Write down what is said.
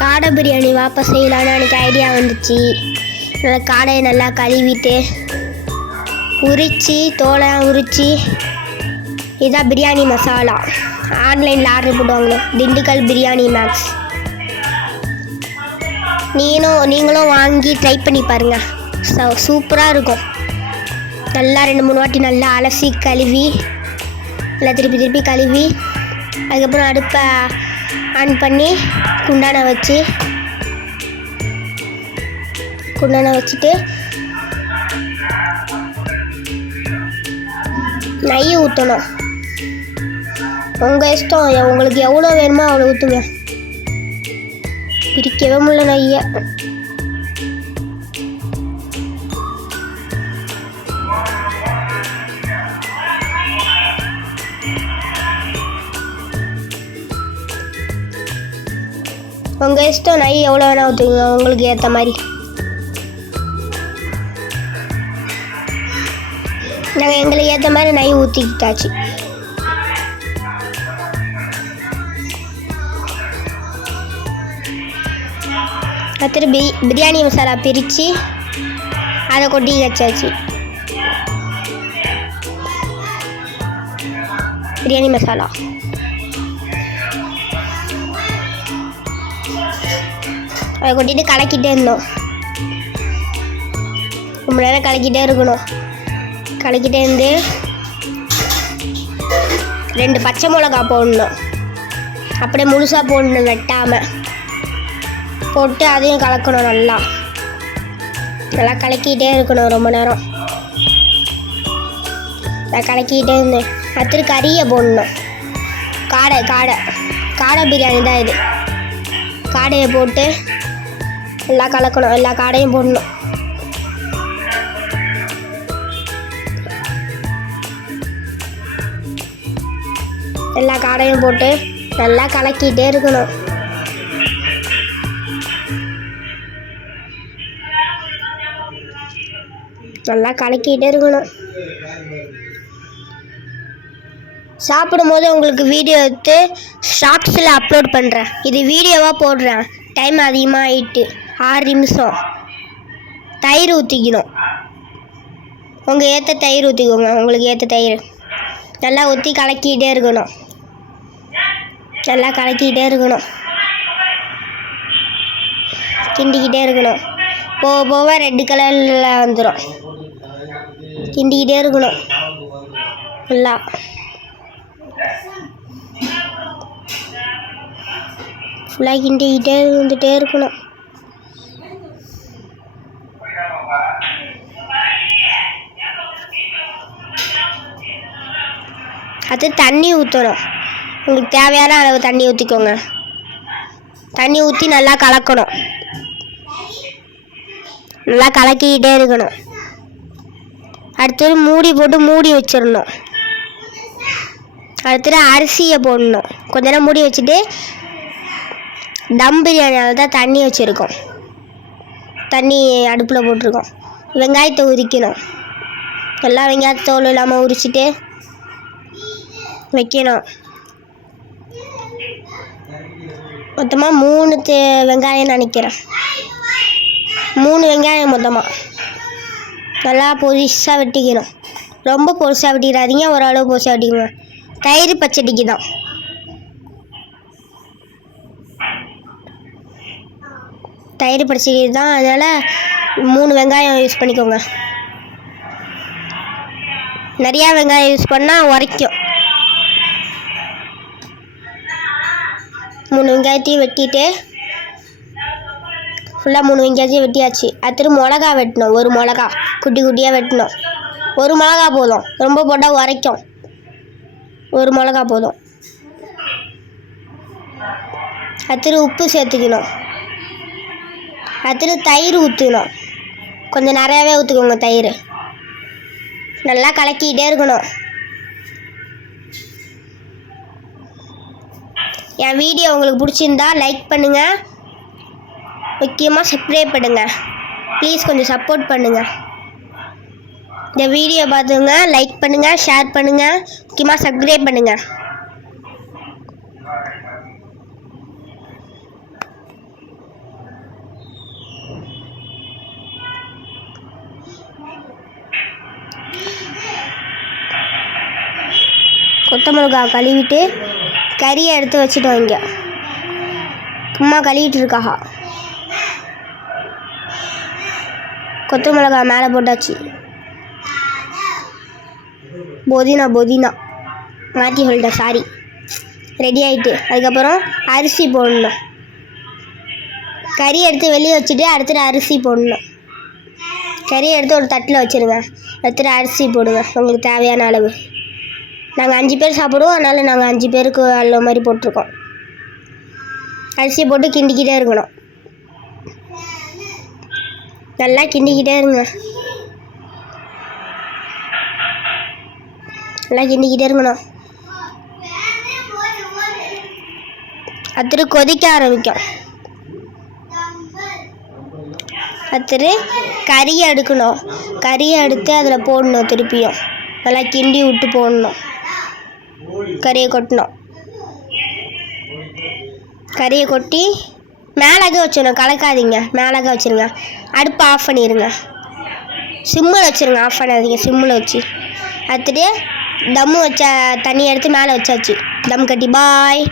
காடை பிரியாணி வாபஸ் செய்யலான்னு எனக்கு ஐடியா வந்துச்சு. காடையை நல்லா கழுவிட்டு உரித்து தோலை உரித்து இதான் பிரியாணி மசாலா. ஆன்லைனில் ஆர்டர் போடுவாங்க, திண்டுக்கல் பிரியாணி மேக்ஸ். நீங்களும் வாங்கி ட்ரை பண்ணி பாருங்கள், சூப்பராக இருக்கும். நல்லா 2-3 வாட்டி நல்லா அலசி கழுவி நல்லா திருப்பி கழுவி அதுக்கப்புறம் அடுப்பை ஆன் பண்ணி குண்டானை வச்சுட்டு நெய் ஊற்றணும். உங்கள் இஷ்டம், உங்களுக்கு எவ்வளோ வேணுமோ அவ்வளோ ஊற்றுங்க. பிரிக்கவே முடியல நெய்யை. உங்கள் இஷ்டம், நெய் எவ்வளோ வேணால் ஊற்றுங்க உங்களுக்கு ஏற்ற மாதிரி. நாங்கள் எங்களுக்கு ஏற்ற மாதிரி நெய் ஊற்றிக்கிட்டாச்சு. அடுத்து பிரியாணி மசாலா பிரித்து அதை கொட்டி வச்சாச்சு. பிரியாணி மசாலா அதை கொட்டிட்டு கலக்கிட்டே இருந்தோம். ரொம்ப நேரம் கலக்கிட்டே இருக்கணும். கலக்கிட்டே இருந்து 2 பச்சை மிளகா போடணும். அப்படியே முழுசாக போடணும், வெட்டாமல் போட்டு அதையும் கலக்கணும். நல்லா கலக்கிட்டே இருக்கணும் ரொம்ப நேரம். நான் கலக்கிட்டே இருந்தேன். அடுத்து கறியை போடணும். காடை பிரியாணி தான் இது. காடையை போட்டு நல்லா கலக்கணும். எல்லா காடையும் போடணும். எல்லா காடையும் போட்டு நல்லா கலக்கிட்டே இருக்கணும். நல்லா கலக்கிட்டே இருக்கணும். சாப்பிடும்போது உங்களுக்கு வீடியோ எடுத்து ஷார்ட்ஸில் அப்லோட் பண்ணுறேன். இது வீடியோவாக போடுறேன். டைம் அதிகமாக ஆகிட்டு 6 நிமிஷம். தயிர் ஊற்றிக்கணும். உங்கள் ஏற்ற தயிர் ஊற்றிக்கோங்க. உங்களுக்கு ஏற்ற தயிர் நல்லா ஊற்றி கலக்கிக்கிட்டே இருக்கணும். நல்லா கலக்கிக்கிட்டே இருக்கணும். கிண்டிக்கிட்டே இருக்கணும். போக ரெட் கலரில் வந்துடும். கிண்டிக்கிட்டே இருக்கணும். நல்லா ஃபுல்லாக கிண்டிக்கிட்டே இருந்துகிட்டே இருக்கணும். அது தண்ணி ஊற்றணும். உங்களுக்கு தேவையான அளவு தண்ணி ஊற்றிக்கோங்க. தண்ணி ஊற்றி நல்லா கலக்கணும். நல்லா கலக்கிக்கிட்டே இருக்கணும். அடுத்தது மூடி போட்டு மூடி வச்சிடணும். அடுத்தது அரிசியை போடணும். கொஞ்ச நேரம் மூடி வச்சுட்டு தம் பிரியாணியால் தான் தண்ணி வச்சுருக்கோம். தண்ணி அடுப்பில் போட்டிருக்கோம். வெங்காயத்தை உரிக்கணும். எல்லா வெங்காயத்தை தோல் இல்லாமல் உரிச்சிட்டு வைக்கணும். மொத்தமாக 3 வெங்காயம் நினைக்கிறேன். 3 வெங்காயம் மொத்தமாக நல்லா பொரிசாக வெட்டிக்கணும். ரொம்ப பொரிசாக வெட்டிடாதீங்க, ஓரளவு பொரிசாக வெட்டிக்கணும். தயிர் பச்சடிக்கு தான். தயிர் பச்சடி தான், அதனால் 3 வெங்காயம் யூஸ் பண்ணிக்கோங்க. நிறையா வெங்காயம் யூஸ் பண்ணால் உரைக்கும். 3 வெங்காயத்தையும் வெட்டிட்டு ஃபுல்லாக 3 வெங்காயத்தையும் வெட்டியாச்சு. அடுத்து மிளகா வெட்டணும். 1 மிளகா குட்டியாக வெட்டணும். 1 மிளகா போதும், ரொம்ப போட்டால் உரைக்கும். 1 மிளகா போதும். அடுத்து உப்பு சேர்த்துக்கணும். அடுத்து தயிர் ஊற்றணும். கொஞ்சம் நிறையாவே ஊற்றிக்கோங்க தயிர். நல்லா கலக்கிக்கிட்டே இருக்கணும். என் வீடியோ உங்களுக்கு பிடிச்சிருந்தா லைக் பண்ணுங்கள், முக்கியமாக சப்ஸ்கிரைப் பண்ணுங்கள். ப்ளீஸ் கொஞ்சம் சப்போர்ட் பண்ணுங்கள். இந்த வீடியோ பார்த்துங்க, லைக் பண்ணுங்கள், ஷேர் பண்ணுங்கள், முக்கியமாக சப்ஸ்கிரைப் பண்ணுங்கள். கொத்தமிளகா கழுவிட்டு கறியை எடுத்து வச்சுட்டோம். இங்கே சும்மா கழுவிட்டு இருக்காஹா. கொத்தமிளகா மேலே போட்டாச்சு. புதினா மாற்றி சொல்லிட்டேன், சாரி. ரெடி ஆகிட்டு அதுக்கப்புறம் அரிசி போடணும். கறி எடுத்து வெளியே வச்சுட்டு அடுத்துட்டு அரிசி போடணும். கறியை எடுத்து ஒரு தட்டில் வச்சுருங்க. எடுத்துட்டு அரிசி போடுங்க உங்களுக்கு தேவையான அளவு. நாங்கள் 5 பேர் சாப்பிடுவோம், அதனால் நாங்கள் 5 பேருக்கு அளவு மாதிரி போட்டிருக்கோம். அரிசியை போட்டு கிண்டிக்கிட்டே இருக்கணும். நல்லா கிண்டிக்கிட்டே இருங்க. நல்லா கிண்டிக்கிட்டே இருக்கணும். அடுத்து கொதிக்க ஆரம்பிக்கும். அடுத்து கறியை எடுக்கணும். கறியை எடுத்து அதில் போடணும். திருப்பியும் நல்லா கிண்டி விட்டு போடணும். கறியை கொட்டணும். கறியை கொட்டி மேலாக வச்சிடணும். கலக்காதீங்க, மேலாக வச்சுருங்க. அடுப்பை ஆஃப் பண்ணிடுங்க. சிம்மில் வச்சுருங்க, ஆஃப் பண்ணாதீங்க. சிம்மில் வச்சு அடுத்துட்டு தம்மு வச்ச தண்ணி எடுத்து மேலே வச்சாச்சு. தம் கட்டி பாய்.